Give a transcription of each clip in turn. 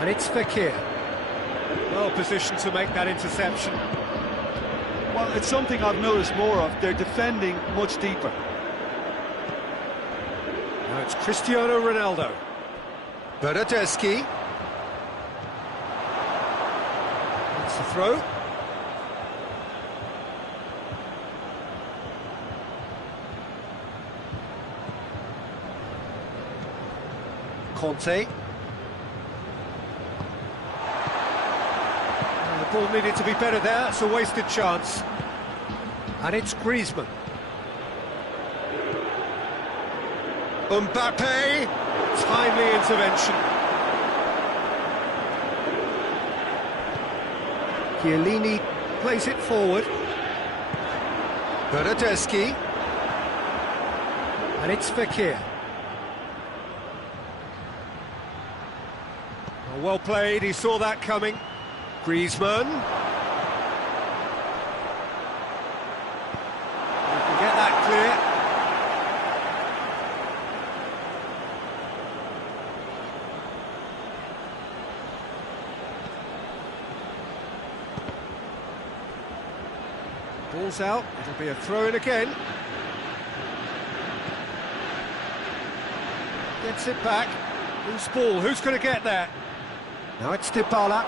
And it's Fekir. Well positioned to make that interception. Well, it's something I've noticed more of. They're defending much deeper. Now it's Cristiano Ronaldo. Bernardeschi. It's the throw. Conte. The ball needed to be better there, it's a wasted chance. And it's Griezmann. Mbappe, timely intervention. Chiellini plays it forward. Bernardeschi. And it's Fekir. Well played, he saw that coming. Griezmann. We can get that clear. Ball's out, it'll be a throw-in again. Gets it back. Who's ball? Who's going to get that? Now it's Dybala.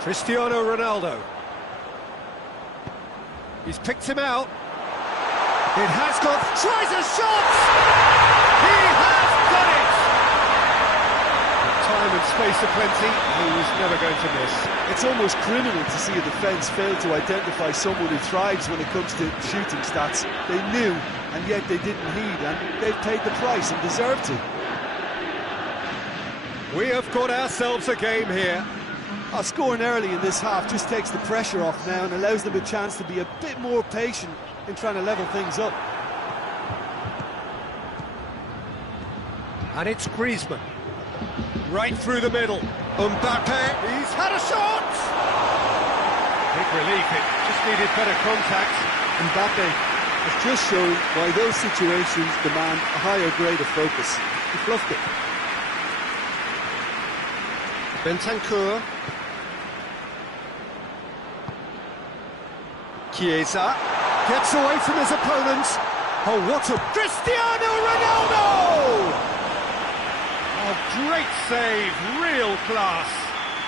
Cristiano Ronaldo. He's picked him out. It has got... Tries a shot! He has done it! Time and space aplenty, he was never going to miss. It's almost criminal to see a defence fail to identify someone who thrives when it comes to shooting stats. They knew, and yet they didn't heed, and they've paid the price and deserve to. We have got ourselves a game here. Scoring early in this half just takes the pressure off now and allows them a chance to be a bit more patient in trying to level things up. And it's Griezmann. Right through the middle. Mbappe, he's had a shot! Big relief, it just needed better contact. Mbappe has just shown why those situations demand a higher grade of focus. He fluffed it. Bentancur. Chiesa gets away from his opponents. Oh, what a... Cristiano Ronaldo! Oh, great save, real class.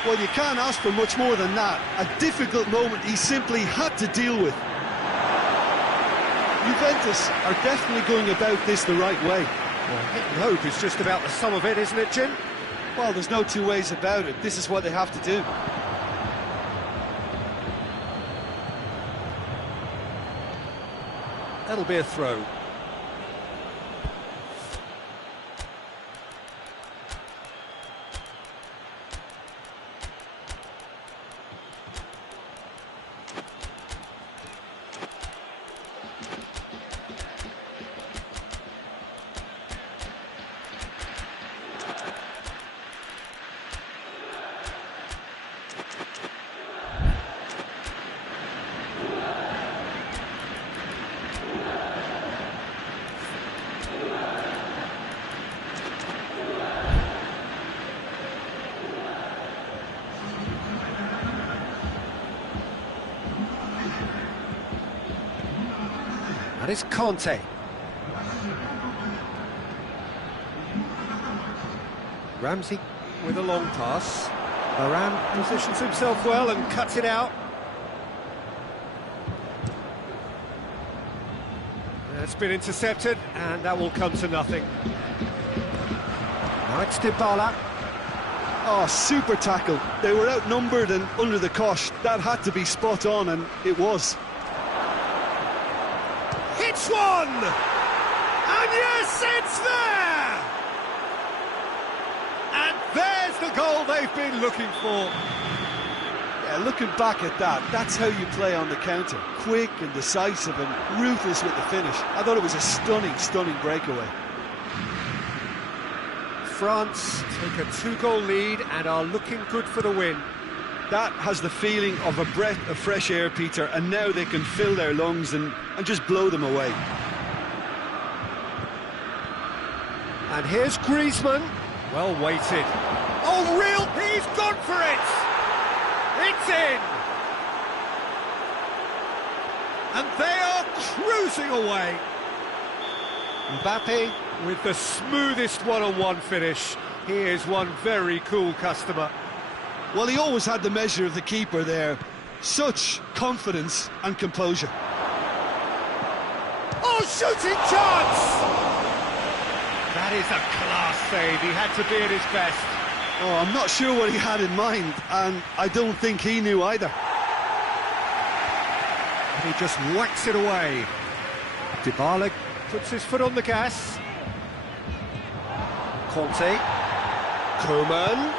Well, you can't ask for much more than that. A difficult moment he simply had to deal with. Juventus are definitely going about this the right way. Well, hitting hope is just about the sum of it, isn't it, Jim? Well, there's no two ways about it. This is what they have to do. That'll be a throw. That is Conte. Ramsey with a long pass. Varane positions himself well and cuts it out. It's been intercepted, and that will come to nothing. Now it's Dybala. Oh, super tackle. They were outnumbered and under the cosh. That had to be spot on, and it was. Hits one! And yes, it's there! And there's the goal they've been looking for. Yeah, looking back at that, that's how you play on the counter. Quick and decisive and ruthless with the finish. I thought it was a stunning, stunning breakaway. France take a 2-goal lead and are looking good for the win. That has the feeling of a breath of fresh air, Peter, and now they can fill their lungs and just blow them away. And here's Griezmann. Well weighted. Oh, real... He He's gone for it! It's in! And they are cruising away. Mbappe with the smoothest one-on-one finish. He is one very cool customer. Well, he always had the measure of the keeper there. Such confidence and composure. Oh, shooting chance! That is a class save. He had to be at his best. Oh, I'm not sure what he had in mind, and I don't think he knew either. And he just whacks it away. Dybala puts his foot on the gas. Conte. Koeman.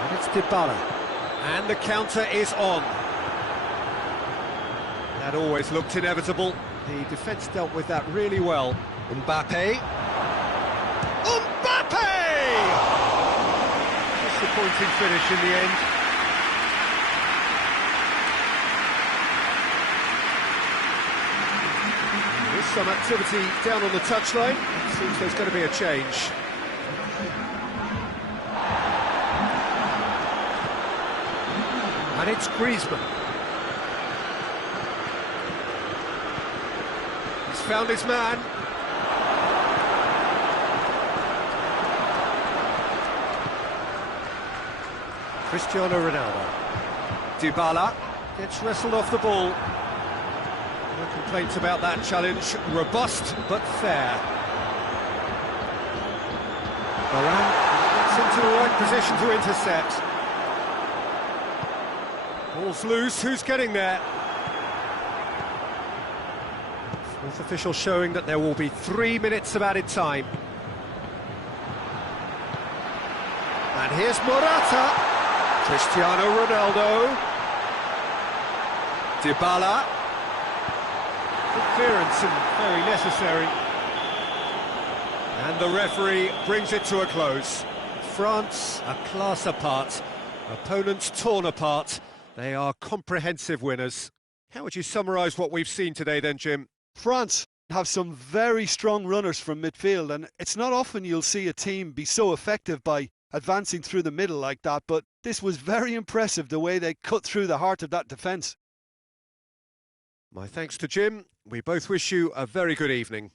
And it's Dybala. And the counter is on. That always looked inevitable. The defence dealt with that really well. Mbappe. Mbappe! Disappointing finish in the end. There's some activity down on the touchline. It seems there's going to be a change. And it's Griezmann. He's found his man. Cristiano Ronaldo. Dybala gets wrestled off the ball. No complaints about that challenge. Robust but fair. Varane gets into the right position to intercept. Ball's loose, who's getting there? Fourth official showing that there will be 3 minutes of added time. And here's Morata. Cristiano Ronaldo. Dybala. Good clearance and very necessary. And the referee brings it to a close. France, a class apart. Opponents torn apart. They are comprehensive winners. How would you summarise what we've seen today then, Jim? France have some very strong runners from midfield, and it's not often you'll see a team be so effective by advancing through the middle like that, but this was very impressive the way they cut through the heart of that defence. My thanks to Jim. We both wish you a very good evening.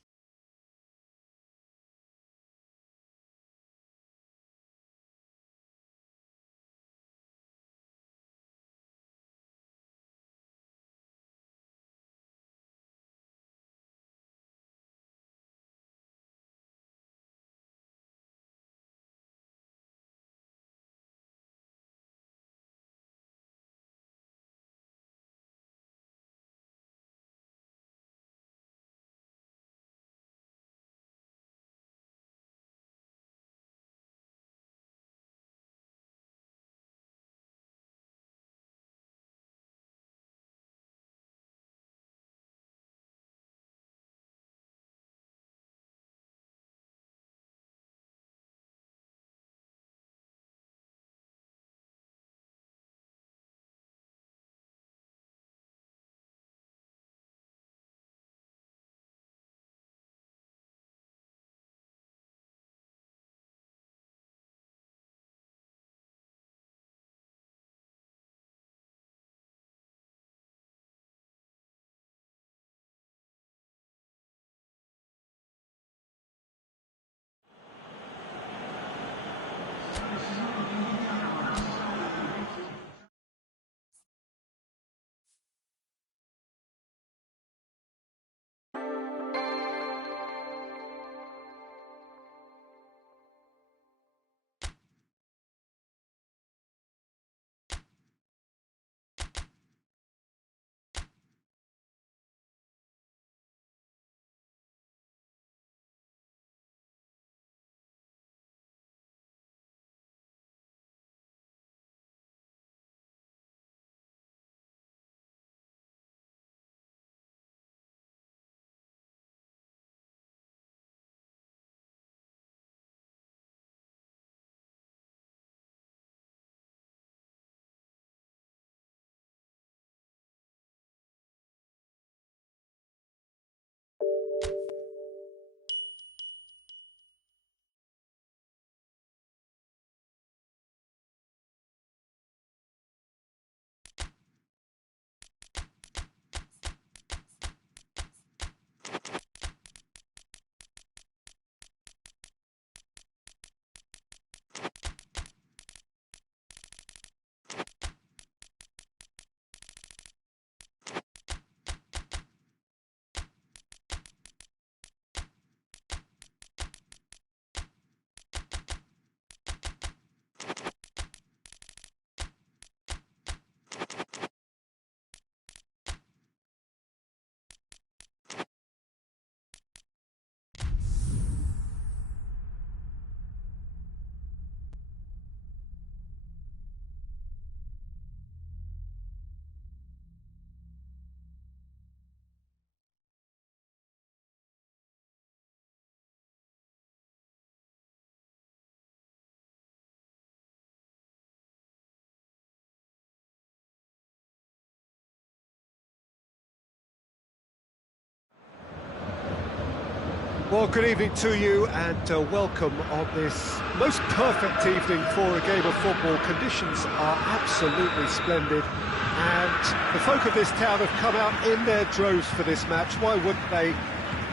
Well, good evening to you and welcome on this most perfect evening for a game of football. Conditions are absolutely splendid and the folk of this town have come out in their droves for this match. Why wouldn't they?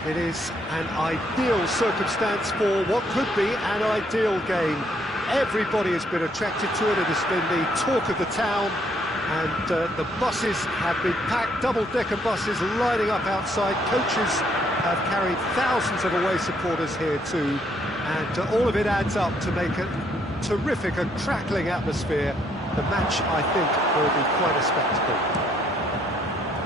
It is an ideal circumstance for what could be an ideal game. Everybody has been attracted to it. It has been the talk of the town, and the buses have been packed, double-decker buses lining up outside. Coaches have carried thousands of away supporters here too, and all of it adds up to make a terrific and crackling atmosphere. The match, I think, will be quite a spectacle.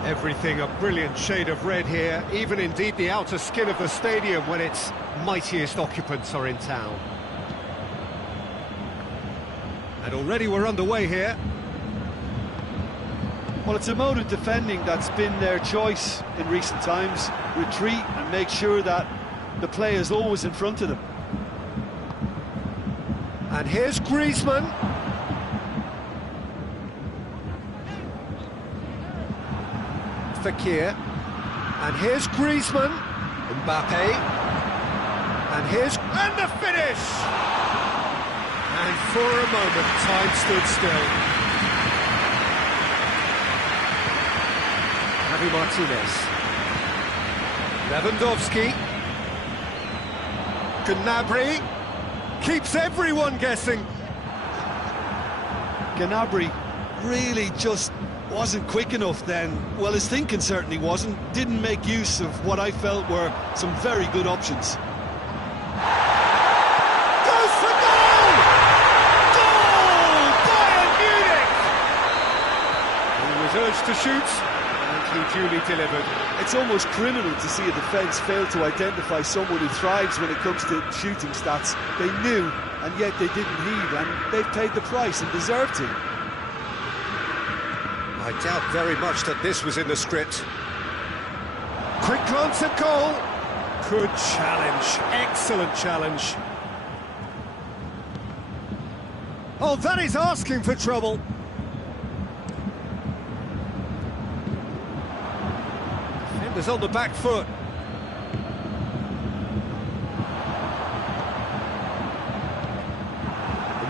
Everything a brilliant shade of red here, even indeed the outer skin of the stadium when its mightiest occupants are in town. And already we're underway here. Well, it's a mode of defending that's been their choice in recent times. Retreat and make sure that the play is always in front of them. And here's Griezmann. Fekir. And here's Griezmann. Mbappe. And the finish! And for a moment, time stood still. Javi Martinez. Lewandowski. Gnabry. Keeps everyone guessing. Gnabry really just wasn't quick enough then. Well, his thinking certainly wasn't. Didn't make use of what I felt were some very good options. Goes for goal! Goal! Bayern Munich! He was urged to shoot, and he duly delivered. It's almost criminal to see a defence fail to identify someone who thrives when it comes to shooting stats. They knew, and yet they didn't heed, and they've paid the price and deserved to. I doubt very much that this was in the script. Quick glance at goal. Good challenge. Excellent challenge. Oh, that is asking for trouble. Defenders on the back foot.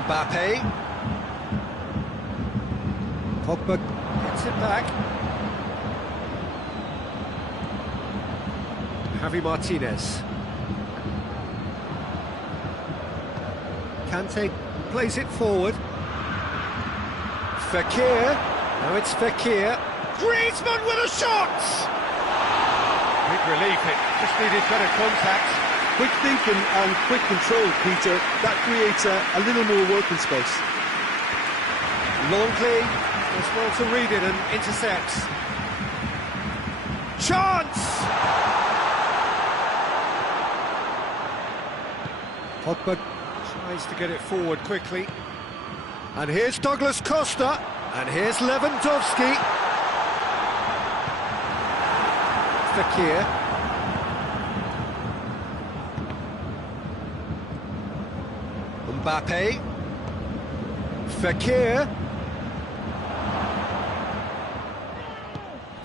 Mbappe. Pogba gets it back. Javi Martinez. Kante plays it forward. Fekir. Now it's Fekir. Griezmann with a shot! Big relief, it just needed better contact. Quick thinking and quick control, Peter. That creates a little more working space. Longley as well to read it and intercepts. Chance! Pogba tries to get it forward quickly. And here's Douglas Costa. And here's Lewandowski. Fekir. Mbappe. Fekir.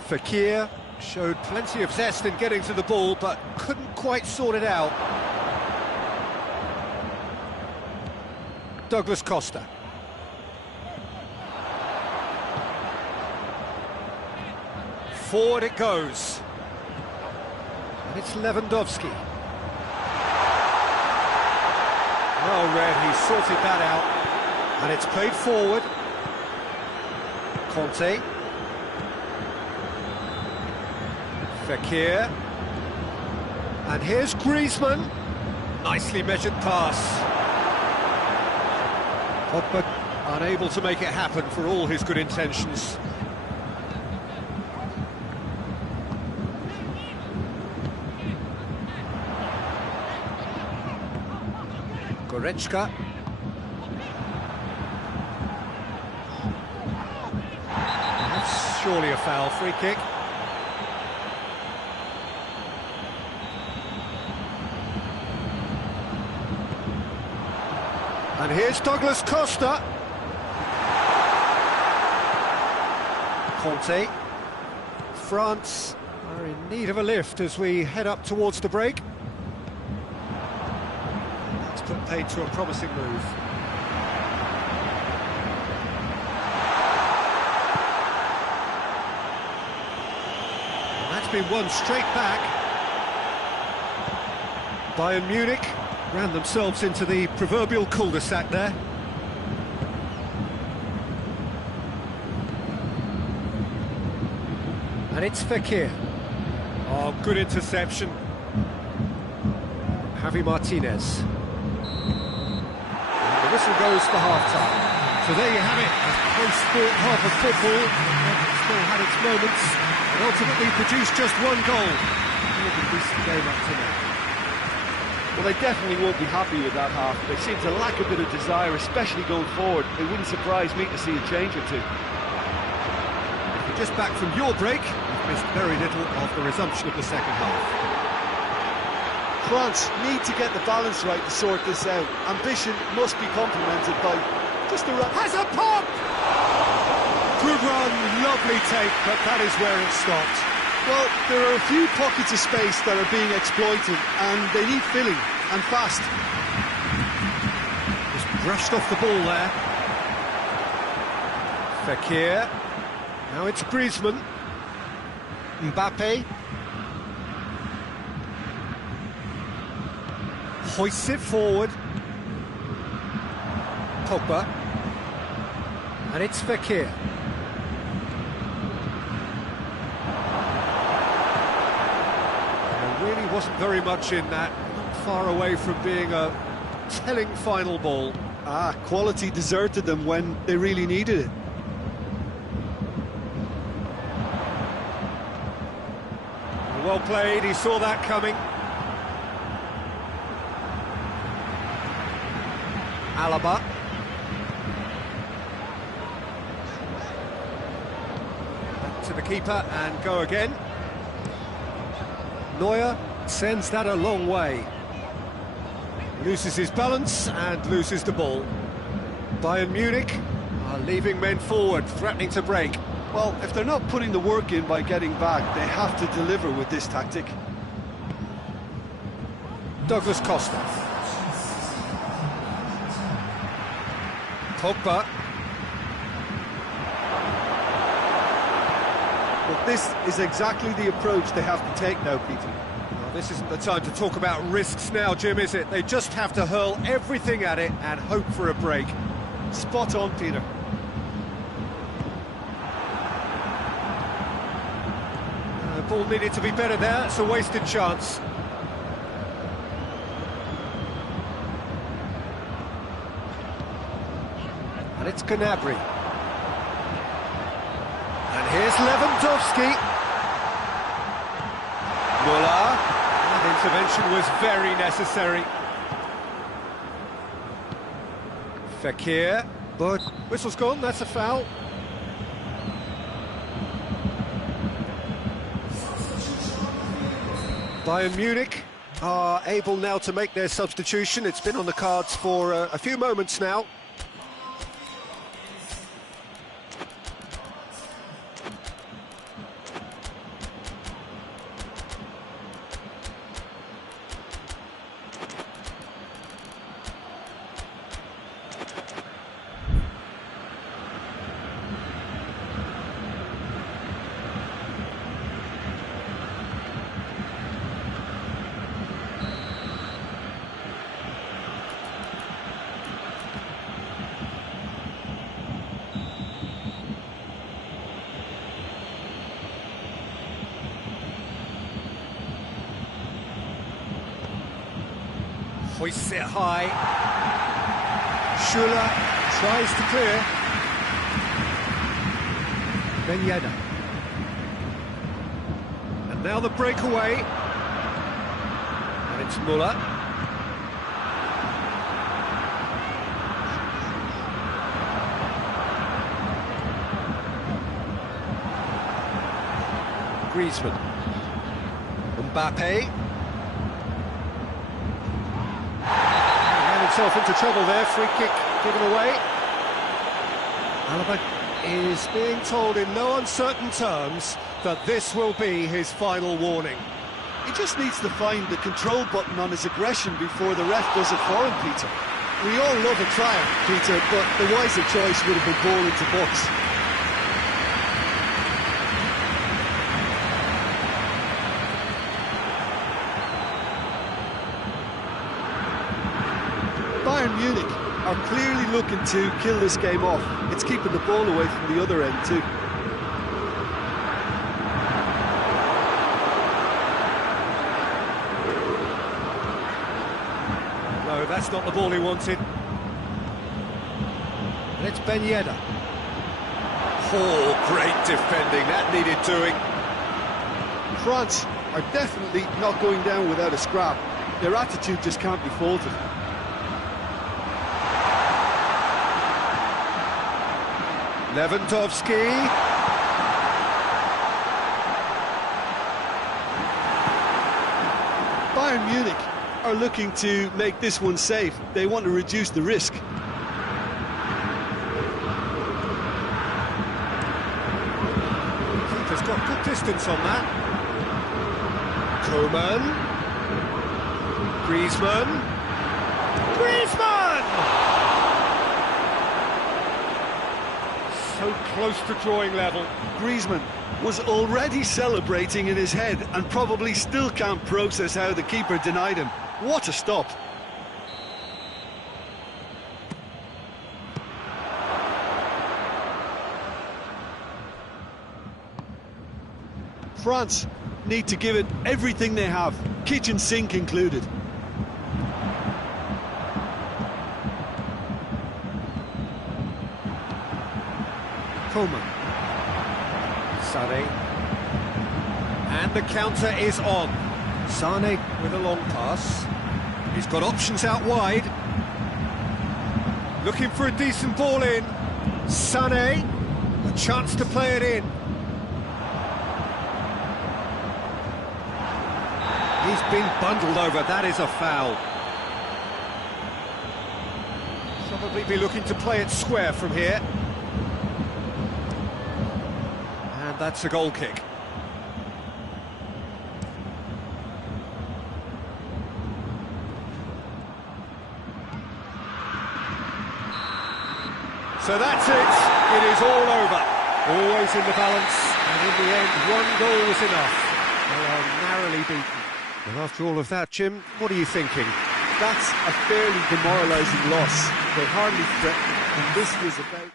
Fekir showed plenty of zest in getting to the ball, but couldn't quite sort it out. Douglas Costa. Forward it goes. And it's Lewandowski. Well read, he sorted that out. And it's played forward. Conte. Fekir. And here's Griezmann. Nicely measured pass. Pogba unable to make it happen for all his good intentions. Goretzka. That's surely a foul, free kick. And here's Douglas Costa. Conte. France are in need of a lift as we head up towards the break. Mbappe to a promising move. And that's been won straight back. Bayern Munich ran themselves into the proverbial cul-de-sac there. And it's Fekir. Oh, good interception. Javi Martinez. And the whistle goes for half-time. So there you have it, a close-fought half of football. It still had its moments, and ultimately produced just one goal. A decent game up to now. Well, they definitely won't be happy with that half. They seem to lack a bit of desire, especially going forward. It wouldn't surprise me to see a change or two. If you're just back from your break, you've missed very little of the resumption of the second half. France need to get the balance right to sort this out. Ambition must be complemented by just the right... Has a pop! Good run, lovely take, but that is where it stopped. Well, there are a few pockets of space that are being exploited, and they need filling, and fast. Just brushed off the ball there. Fekir. Now it's Griezmann. Mbappe. Hoists it forward. Pogba. And it's Fekir. Really wasn't very much in that, not far away from being a telling final ball. Quality deserted them when they really needed it. Well played, he saw that coming. Alaba. Back to the keeper and go again. Neuer sends that a long way. Loses his balance and loses the ball. Bayern Munich are leaving men forward, threatening to break. Well, if they're not putting the work in by getting back, they have to deliver with this tactic. Douglas Costa. Pogba. But this is exactly the approach they have to take now, Peter. Well, this isn't the time to talk about risks now, Jim, is it? They just have to hurl everything at it and hope for a break. Spot on, Peter. The ball needed to be better there. It's a wasted chance. And it's Gnabry. And here's Lewandowski. Muller. That intervention was very necessary. Fekir. But whistle's gone, that's a foul. Bayern Munich are able now to make their substitution. It's been on the cards for a few moments now. Hoists it high. Schuller tries to clear. Ben Yedder. And now the breakaway. And it's Muller. Griezmann. Mbappe. Himself into trouble there, free kick given away. Alaba is being told in no uncertain terms that this will be his final warning. He just needs to find the control button on his aggression before the ref does it for him, Peter. We all love a triumph, Peter, but the wiser choice would have been ball into box. Bayern Munich are clearly looking to kill this game off. It's keeping the ball away from the other end too. No, that's not the ball he wanted. And it's Ben Yedder. Oh, great defending, that needed doing. France are definitely not going down without a scrap. Their attitude just can't be faulted. Lewandowski. Bayern Munich are looking to make this one safe. They want to reduce the risk. Keeper's got good distance on that. Coman. Griezmann. So close to drawing level. Griezmann was already celebrating in his head and probably still can't process how the keeper denied him. What a stop. France need to give it everything they have, kitchen sink included. Coman. Sané. And the counter is on. Sané with a long pass. He's got options out wide. Looking for a decent ball in. Sané. A chance to play it in. He's been bundled over. That is a foul. Probably be looking to play it square from here. And that's a goal kick. So that's it. It is all over. Always in the balance, and in the end, one goal was enough. They are narrowly beaten. And after all of that, Jim, what are you thinking? That's a fairly demoralising loss. They hardly threatened, and this was about...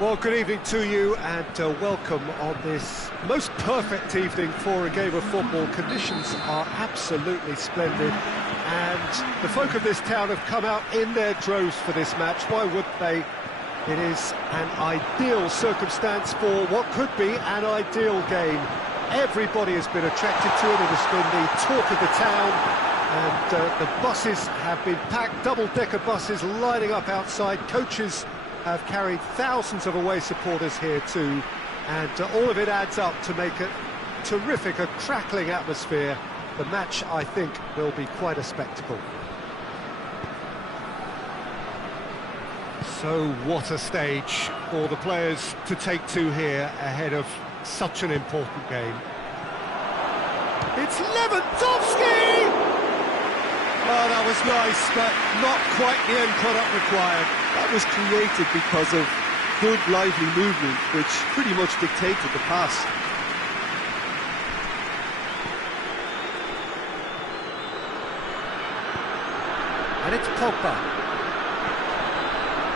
Well, good evening to you and welcome on this most perfect evening for a game of football. Conditions are absolutely splendid and the folk of this town have come out in their droves for this match. Why would they? It is an ideal circumstance for what could be an ideal game. Everybody has been attracted to it. It has been the talk of the town, and the buses have been packed, double-decker buses lining up outside. Coaches have carried thousands of away supporters here too, and all of it adds up to make it terrific, a crackling atmosphere. The match, I think, will be quite a spectacle. So what a stage for the players to take to here ahead of such an important game. It's Lewandowski! Oh, that was nice, but not quite the end product required. That was created because of good, lively movement, which pretty much dictated the pass. And it's Pogba.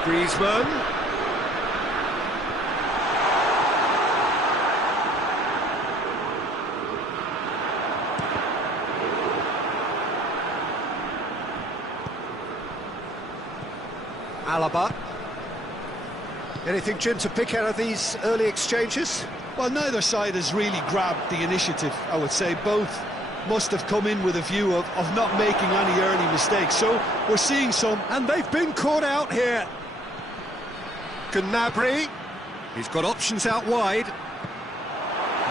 Griezmann. Alaba. Anything, Jim, to pick out of these early exchanges? Well, neither side has really grabbed the initiative, I would say. Both must have come in with a view of not making any early mistakes. So we're seeing some... And they've been caught out here. Gnabry. He's got options out wide.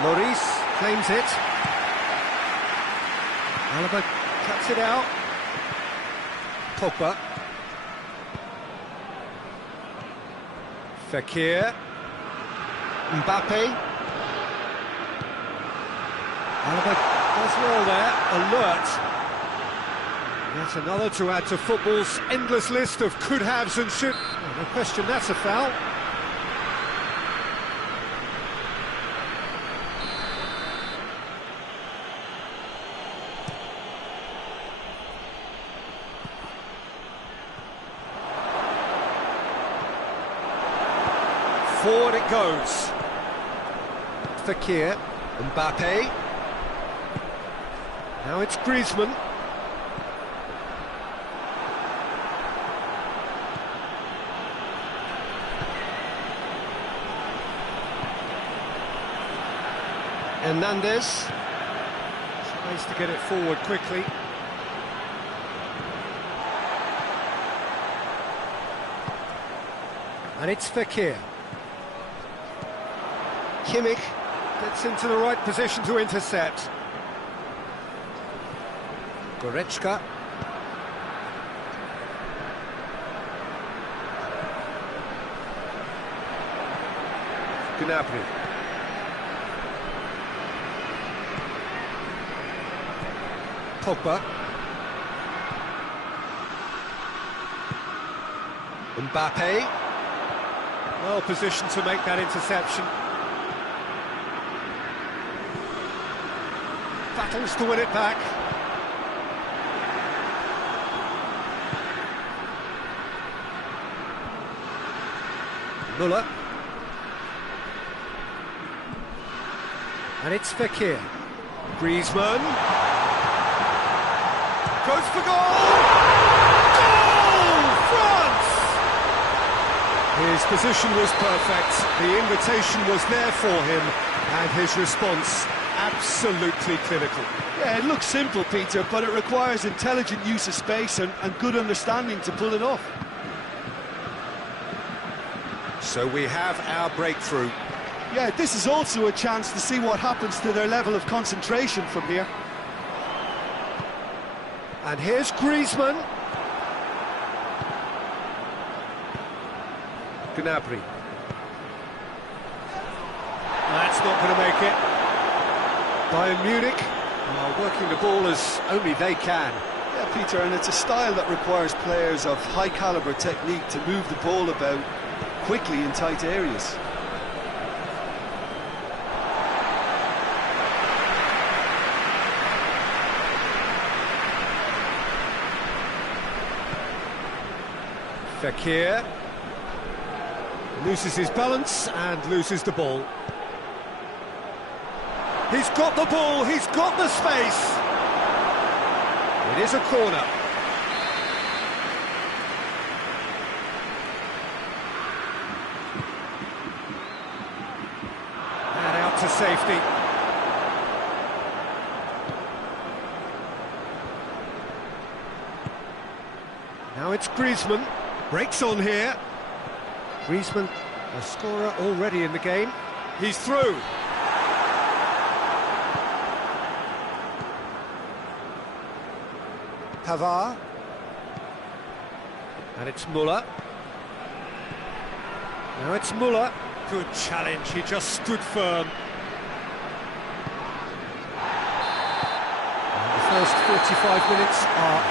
Lloris claims it. Alaba cuts it out. Pogba. Fekir. Mbappe. Alaba does well there. Alert. That's another to add to football's endless list of could-haves and should... Oh, no question, that's a foul. Forward it goes. Fekir, Mbappe. Now it's Griezmann. Hernandez tries to get it forward quickly. And it's Fekir. Kimmich gets into the right position to intercept. Goretzka. Gnabry. Pogba. Mbappe. Well positioned to make that interception. Battles to win it back. Müller. And it's Fekir. Griezmann. Goes for goal! Goal! France! His position was perfect. The invitation was there for him, and his response absolutely clinical. Yeah, it looks simple, Peter, but it requires intelligent use of space and good understanding to pull it off. So we have our breakthrough. Yeah, this is also a chance to see what happens to their level of concentration from here. And here's Griezmann. Gnabry. That's not going to make it. Bayern Munich are working the ball as only they can. Yeah, Peter, and it's a style that requires players of high calibre technique to move the ball about quickly in tight areas. Fekir. Loses his balance and loses the ball. He's got the ball, he's got the space. It is a corner. And out to safety. Now it's Griezmann. Breaks on here. Griezmann, a scorer already in the game. He's through. Pavard. And it's Müller. Now it's Müller. Good challenge, he just stood firm. And the first 45 minutes are up.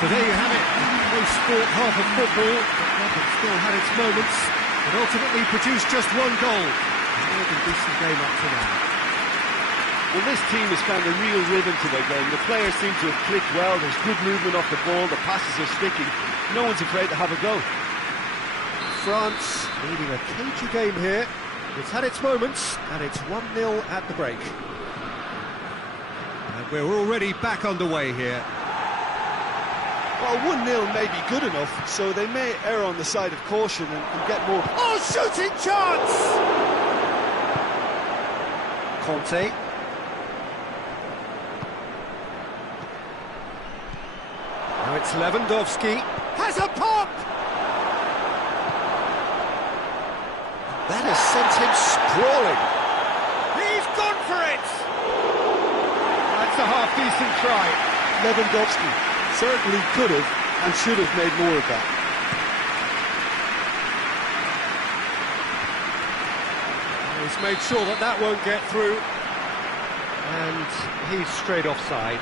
So there you have it. No sport, half of football, but still had its moments, and ultimately produced just one goal. More than decent game up to now. Well, this team has found a real rhythm to their game. The players seem to have clicked well. There's good movement off the ball. The passes are sticking. No one's afraid to have a go. France leading a cagey game here. It's had its moments, and it's 1-0 at the break. And we're already back underway here. Well, 1-0 may be good enough, so they may err on the side of caution and get more. Oh, shooting chance! Conte. Now it's Lewandowski. Has a pop! That has sent him sprawling. He's gone for it! That's a half-decent try. Lewandowski certainly could have and should have made more of that. He's made sure that that won't get through. And he's straight offside.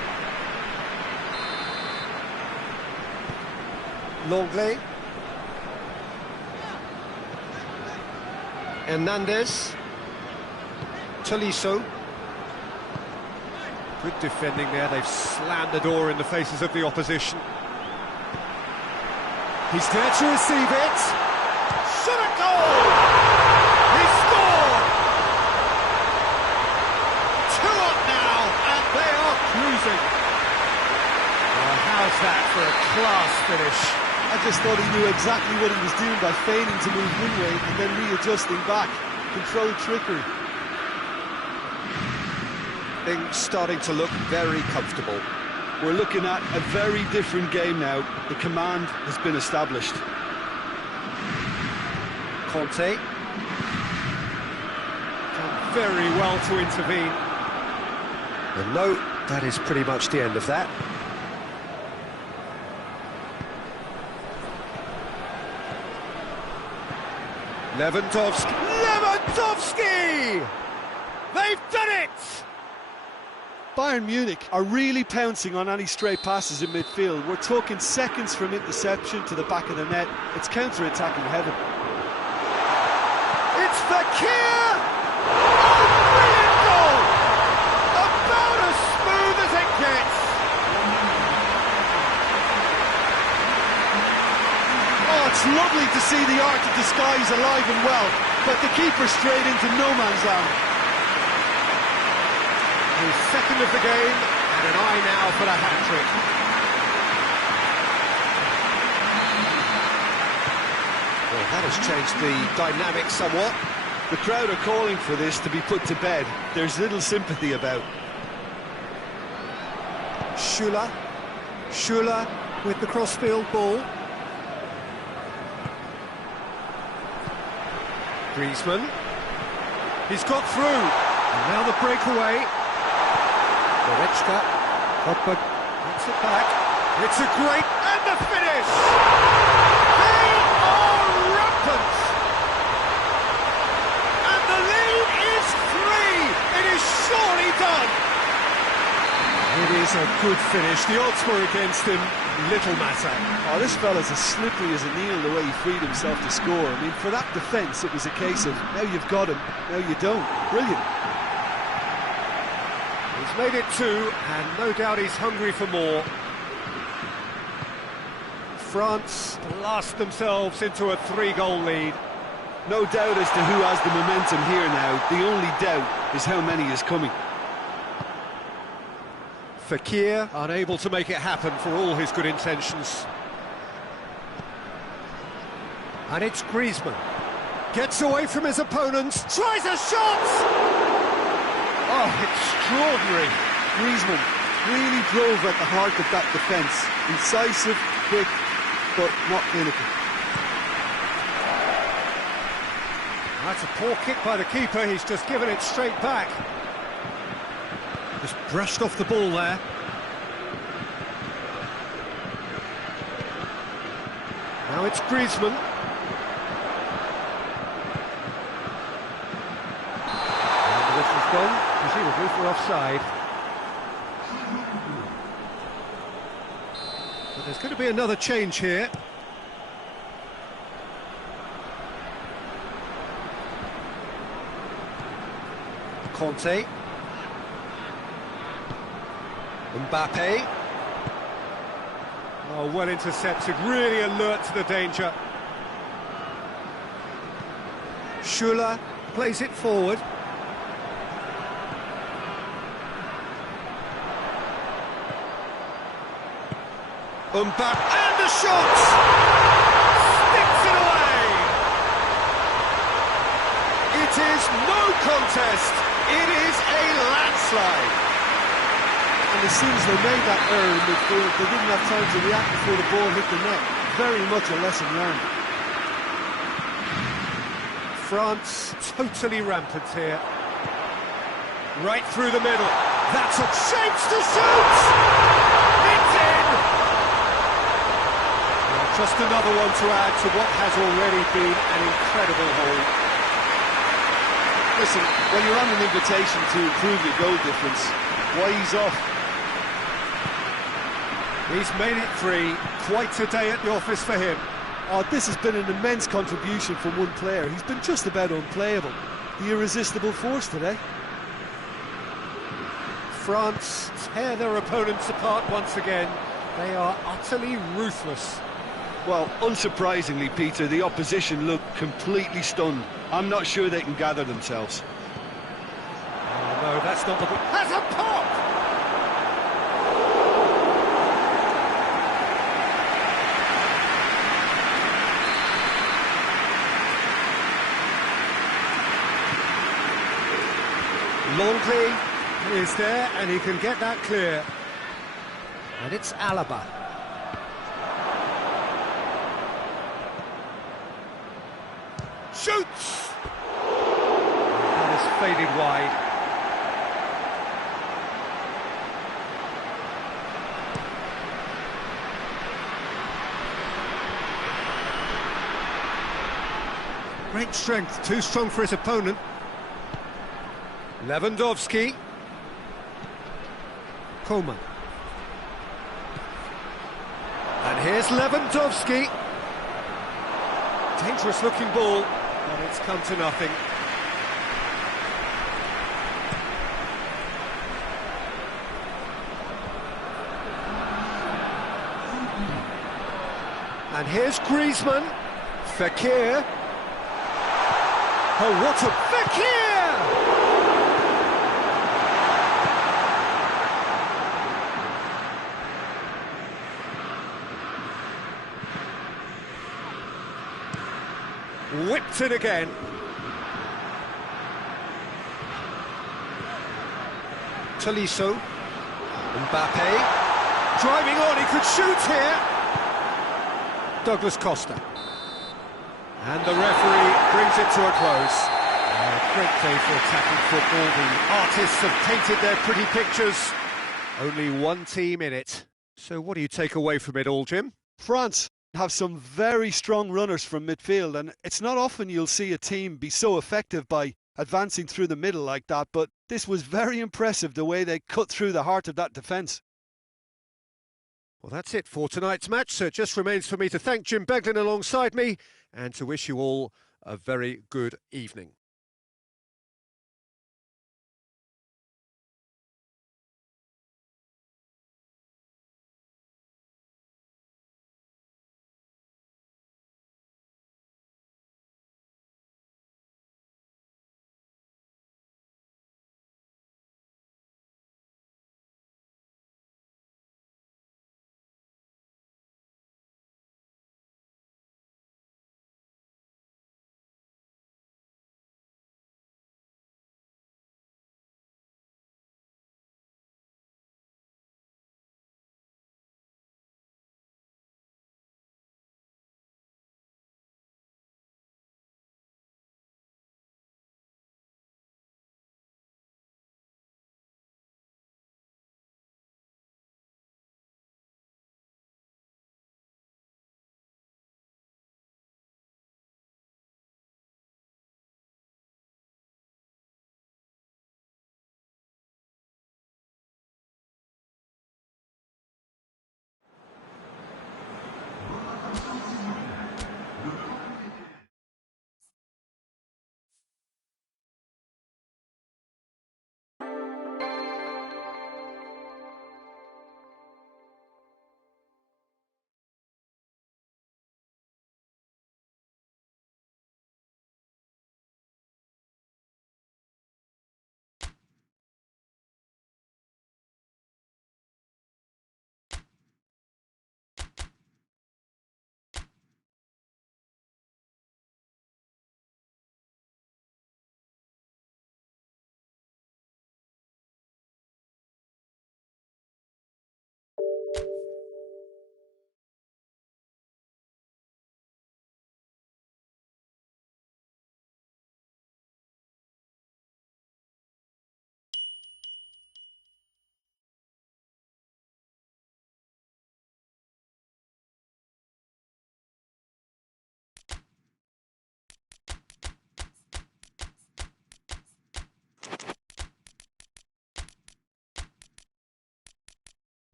Longley. Hernandez. Tolisso. Good defending there, they've slammed the door in the faces of the opposition. He's there to receive it. Shot a goal! He scored! 2 up now, and they are cruising. Well, how's that for a class finish? I just thought he knew exactly what he was doing by feigning to move one way and then readjusting back. Controlled trickery. Things starting to look very comfortable. We're looking at a very different game now. The command has been established. Conte. Done very well to intervene. And no, that is pretty much the end of that. Lewandowski! Lewandowski! They've done it! Bayern Munich are really pouncing on any stray passes in midfield. We're talking seconds from interception to the back of the net. It's counter-attacking heaven. It's Fekir! Oh, brilliant goal! About as smooth as it gets! Oh, it's lovely to see the art of disguise alive and well, but the keeper straight into no man's land. His second of the game, and an eye now for the hat-trick. Well, that has changed the dynamic somewhat. The crowd are calling for this to be put to bed. There's little sympathy about. Schüller with the crossfield ball. Griezmann. He's got through. And now the breakaway. Goretzka, Hopper gets it back. It's a great, and the finish! They are rampant! And the lead is 3! It is surely done! It is a good finish. The odds were against him, little matter. Oh, this fella's as slippery as a needle the way he freed himself to score. I mean, for that defence, it was a case of, now you've got him, now you don't. Brilliant. He's made it 2, and no doubt he's hungry for more. France blast themselves into a 3-goal lead. No doubt as to who has the momentum here now. The only doubt is how many is coming. Fekir unable to make it happen for all his good intentions. And it's Griezmann. Gets away from his opponent, tries a shot! Oh, extraordinary. Griezmann really drove at the heart of that defence. Incisive, quick, but not clinical. That's a poor kick by the keeper, he's just given it straight back. Just brushed off the ball there. Now it's Griezmann. And the whistle's gone, presumably for offside. But there's going to be another change here. Conte. Mbappe. Oh, well intercepted, really alert to the danger. Schuller plays it forward. Mbappe, and the shot! Sticks it away! It is no contest, it is a landslide. And as soon as they made that error in midfield, they didn't have time to react before the ball hit the net. Very much a lesson learned. France totally rampant here. Right through the middle. That's a chance to shoot! It's in! Well, just another one to add to what has already been an incredible haul. Listen, when you're on an invitation to improve your goal difference, why ease off? He's made it 3. Quite a day at the office for him. Oh, this has been an immense contribution from one player. He's been just about unplayable. The irresistible force today. France tear their opponents apart once again. They are utterly ruthless. Well, unsurprisingly, Peter, the opposition look completely stunned. I'm not sure they can gather themselves. Oh, no, that's not the... Has a pop! Longley is there, and he can get that clear. And it's Alaba. Shoots! That is faded wide. Great strength, too strong for his opponent. Lewandowski. Coman. And here's Lewandowski. Dangerous looking ball, but it's come to nothing. And here's Griezmann. Fekir. Oh, what a... Fekir! Whipped it again. Tolisso. Mbappe. Driving on, he could shoot here. Douglas Costa. And the referee brings it to a close. A great day for attacking football. The artists have painted their pretty pictures. Only one team in it. So what do you take away from it all, Jim? France have some very strong runners from midfield, and it's not often you'll see a team be so effective by advancing through the middle like that, but this was very impressive the way they cut through the heart of that defence. Well, that's it for tonight's match, so it just remains for me to thank Jim Beglin alongside me and to wish you all a very good evening.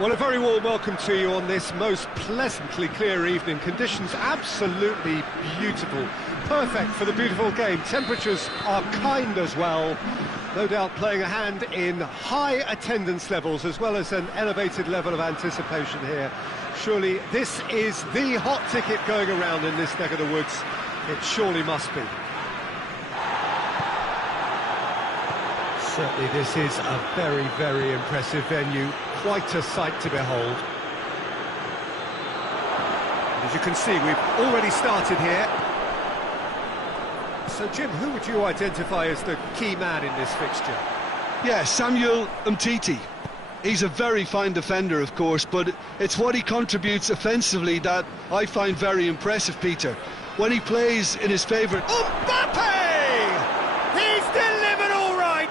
Well, a very warm welcome to you on this most pleasantly clear evening. Conditions absolutely beautiful. Perfect for the beautiful game. Temperatures are kind as well. No doubt playing a hand in high attendance levels as well as an elevated level of anticipation here. Surely this is the hot ticket going around in this neck of the woods. It surely must be. Certainly this is a very, very impressive venue. Quite a sight to behold. As you can see, we've already started here. So, Jim, who would you identify as the key man in this fixture? Yeah, Samuel Umtiti. He's a very fine defender, of course, but it's what he contributes offensively that I find very impressive, Peter. When he plays in his favourite... Mbappe! He's delivered all right!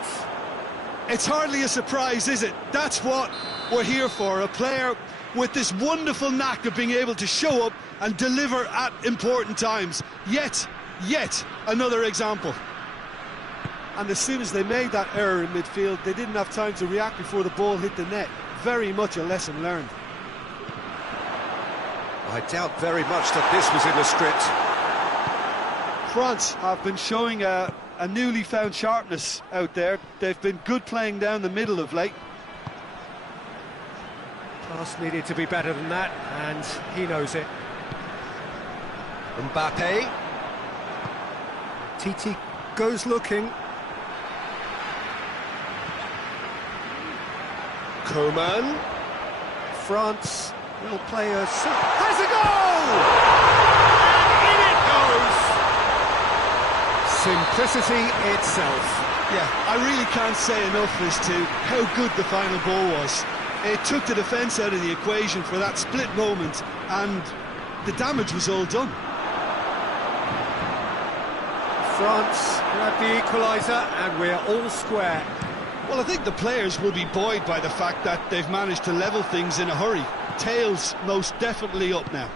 It's hardly a surprise, is it? That's what we're here for, a player with this wonderful knack of being able to show up and deliver at important times. Yet another example. And as soon as they made that error in midfield, they didn't have time to react before the ball hit the net. Very much a lesson learned. I doubt very much that this was in the script. France have been showing a newly found sharpness out there. They've been good playing down the middle of late. Pass needed to be better than that, and he knows it. Mbappe. Titi goes looking. Coman. France will play a... Has a goal! And in it goes! Simplicity itself. Yeah, I really can't say enough as to how good the final ball was. It took the defence out of the equation for that split moment, and the damage was all done. France grab the equaliser, and we're all square. Well, I think the players will be buoyed by the fact that they've managed to level things in a hurry. Tails most definitely up now.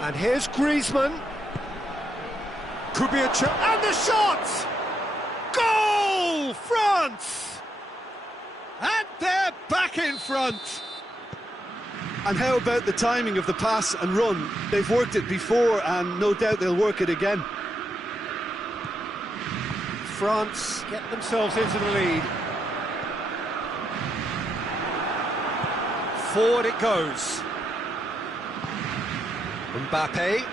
And here's Griezmann. Could be a chance. And the shot! Goal! France! And they're back in front. And how about the timing of the pass and run? They've worked it before, and no doubt they'll work it again. France get themselves into the lead. Forward it goes. Mbappe.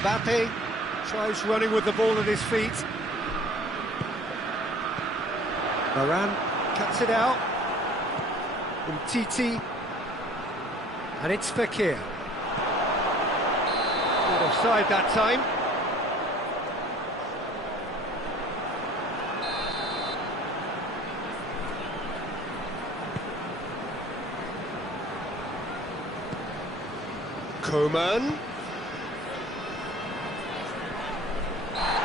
Mbappe tries running with the ball at his feet. Varane cuts it out. Umtiti. And it's Fekir. Not offside that time. Coman.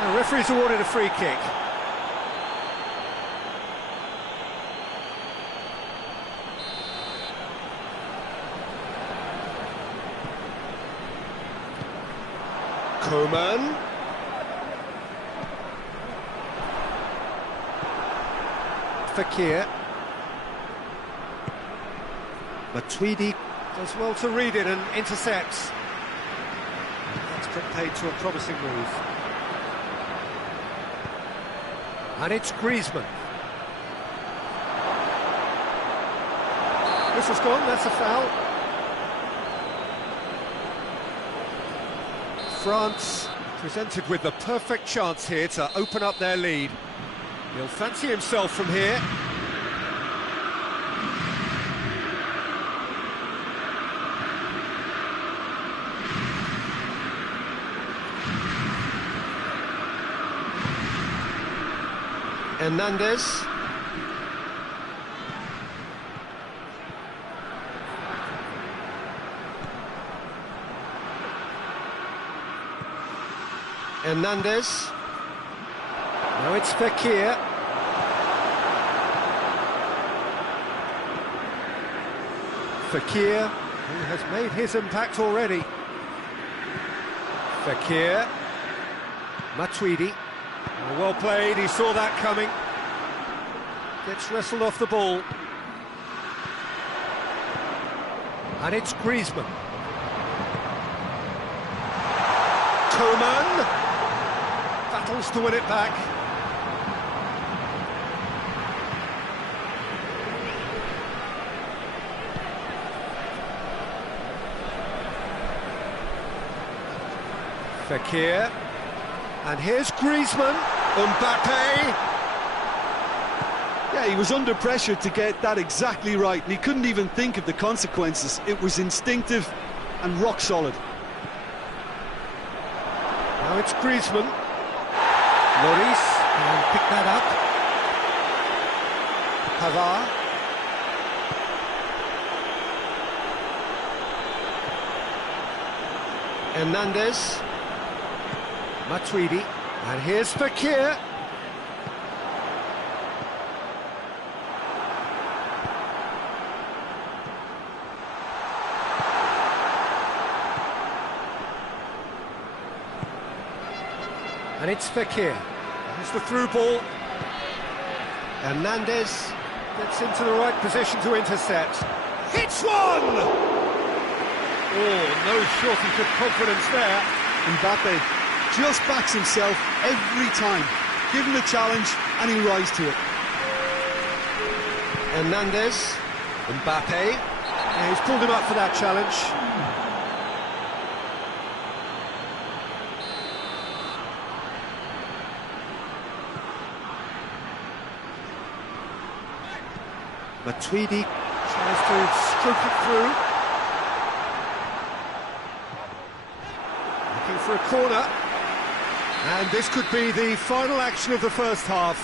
The referee's awarded a free kick. Coman. Fekir. Matuidi does well to read it and intercepts. That's been paid to a promising move. And it's Griezmann. This has gone, that's a foul. France presented with the perfect chance here to open up their lead. He'll fancy himself from here. Hernandez. Hernandez. Now it's Fekir. Fekir, who has made his impact already. Fekir. Matuidi. Well played, he saw that coming. Gets wrestled off the ball. And it's Griezmann. Coman battles to win it back. Fekir. And here's Griezmann. Mbappe. Yeah, he was under pressure to get that exactly right, and he couldn't even think of the consequences. It was instinctive and rock solid. Now it's Griezmann. Lloris can pick that up. Pavard. Hernandez. Matuidi. And here's Fekir. And it's Fekir. Here's the through ball. Hernandez gets into the right position to intercept. Hits one! Oh, no shortage of confidence there. Mbappe just backs himself every time. Give him a challenge and he'll rise to it. Hernandez. Mbappe. Yeah, he's pulled him up for that challenge. Matuidi tries to stroke it through. Looking for a corner. And this could be the final action of the first half.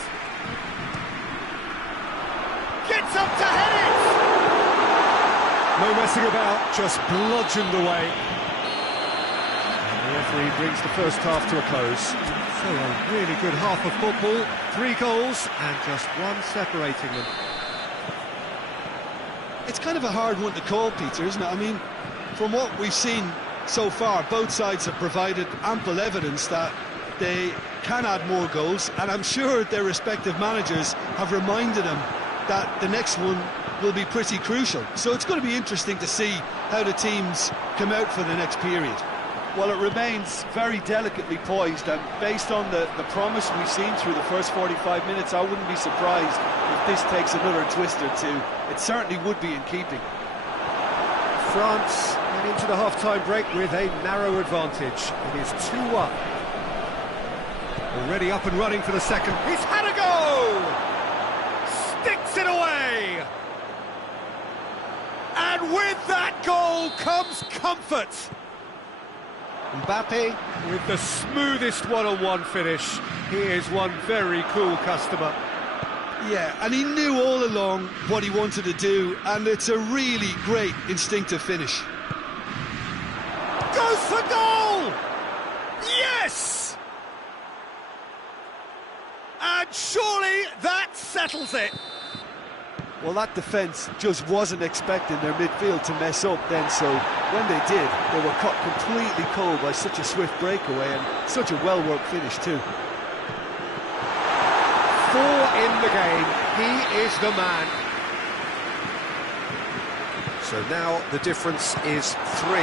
Gets up to head it! No messing about, just bludgeoned away. And the referee brings the first half to a close. So a really good half of football. 3 goals and just one separating them. It's kind of a hard one to call, Peter, isn't it? I mean, from what we've seen so far, both sides have provided ample evidence that they can add more goals, and I'm sure their respective managers have reminded them that the next one will be pretty crucial. So it's going to be interesting to see how the teams come out for the next period. Well, it remains very delicately poised, and based on the promise we've seen through the first 45 minutes, I wouldn't be surprised if this takes another twist or two. It certainly would be in keeping. France get into the half-time break with a narrow advantage. It is 2-1. Already up and running for the second. He's had a go! Sticks it away! And with that goal comes comfort. Mbappe with the smoothest one-on-one finish. He is one very cool customer. Yeah, and he knew all along what he wanted to do, and it's a really great instinctive finish. Goes for goal! Yes! And surely that settles it. Well, that defence just wasn't expecting their midfield to mess up then, so when they did, they were caught completely cold by such a swift breakaway and such a well-worked finish too. 4 in the game, he is the man. So now the difference is 3.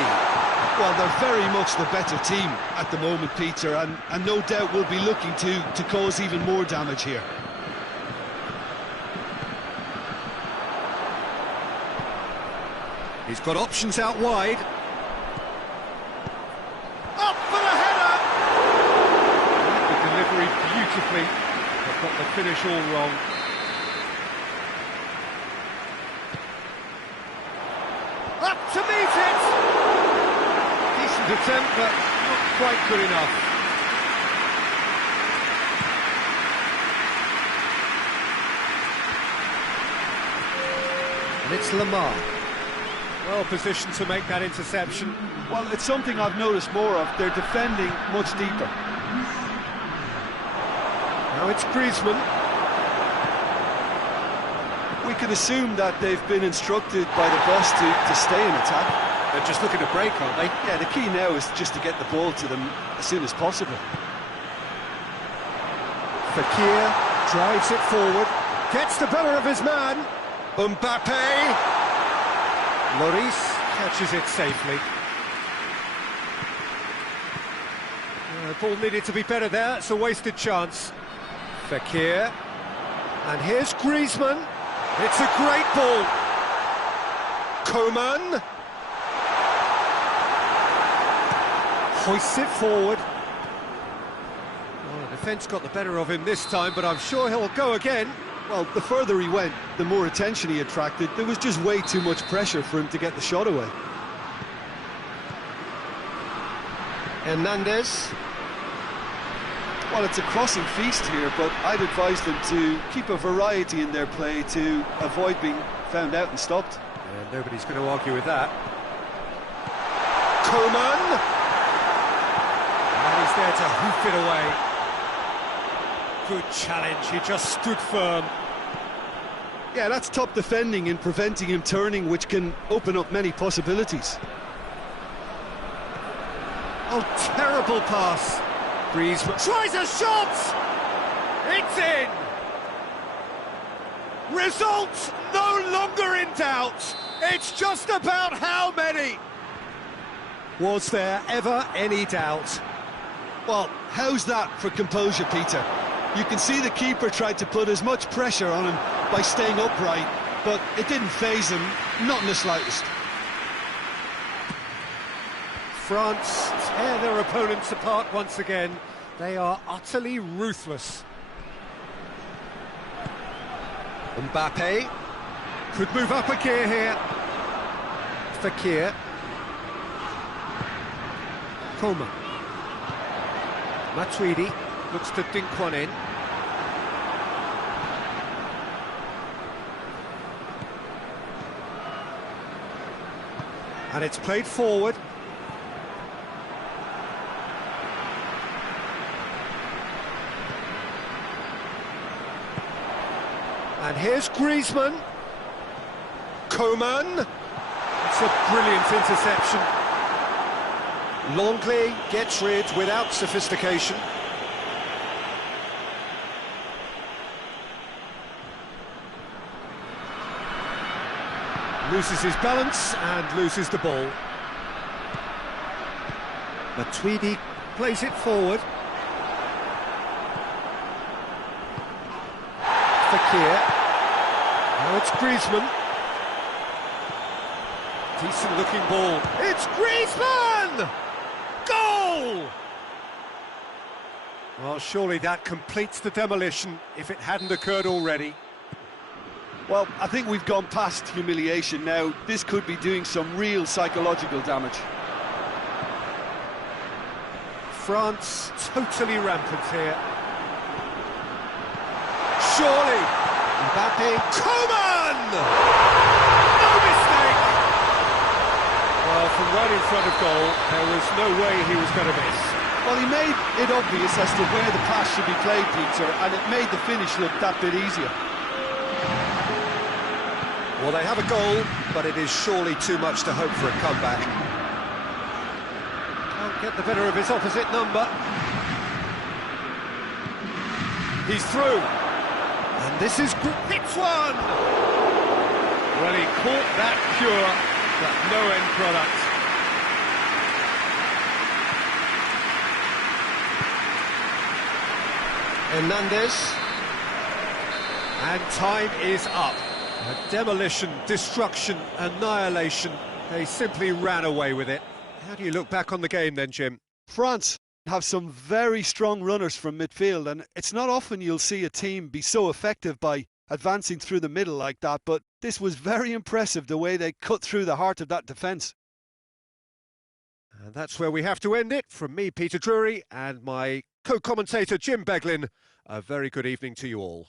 Well, they're very much the better team at the moment, Peter, and no doubt will be looking to cause even more damage here. He's got options out wide. Up for the header! The delivery beautifully, but got the finish all wrong. Up to meet it! Decent attempt, but not quite good enough. And it's Lamar. Well positioned to make that interception. Well, it's something I've noticed more of. They're defending much deeper. Now it's Griezmann. We can assume that they've been instructed by the boss to stay in attack. They're just looking to break, aren't they? Yeah, the key now is just to get the ball to them as soon as possible. Fekir drives it forward, gets the better of his man. Mbappe. Lloris Catches it safely. Ball needed to be better there, it's a wasted chance. Fekir. And here's Griezmann. It's a great ball. Coman. Hoists it forward. Well, the defence got the better of him this time, but I'm sure he'll go again. Well, the further he went, the more attention he attracted. There was just way too much pressure for him to get the shot away. Hernandez. Well, it's a crossing feast here, but I'd advise them to keep a variety in their play to avoid being found out and stopped. Yeah, nobody's going to argue with that. Coman! And he's there to hoof it away. Good challenge, he just stood firm. Yeah, that's top defending and preventing him turning, which can open up many possibilities. Oh, terrible pass. Griezmann tries a shot! It's in! Results no longer in doubt. It's just about how many. Was there ever any doubt? Well, how's that for composure, Peter? You can see the keeper tried to put as much pressure on him by staying upright, but it didn't faze him, not in the slightest. France tear their opponents apart once again. They are utterly ruthless. Mbappe could move up a gear here. Fekir. Coman. Matuidi looks to dink one in. And it's played forward. And here's Griezmann. Coman. It's a brilliant interception. Longley gets rid without sophistication. Loses his balance and loses the ball. Matuidi plays it forward. Fekir. Now it's Griezmann. Decent looking ball. It's Griezmann! Goal! Well, surely that completes the demolition if it hadn't occurred already. Well, I think we've gone past humiliation now. This could be doing some real psychological damage. France totally rampant here. Surely! Mbappe. Coman! No mistake! Well, from right in front of goal, there was no way he was going to miss. Well, he made it obvious as to where the pass should be played, Peter, and it made the finish look that bit easier. Well, they have a goal, but it is surely too much to hope for a comeback. Can't get the better of his opposite number. He's through. And this is... hits one! Well, he caught that pure, but no end product. Hernandez. And time is up. A demolition, destruction, annihilation. They simply ran away with it. How do you look back on the game then, Jim? France have some very strong runners from midfield, and it's not often you'll see a team be so effective by advancing through the middle like that, but this was very impressive the way they cut through the heart of that defence. And that's where we have to end it. From me, Peter Drury, and my co-commentator, Jim Beglin, a very good evening to you all.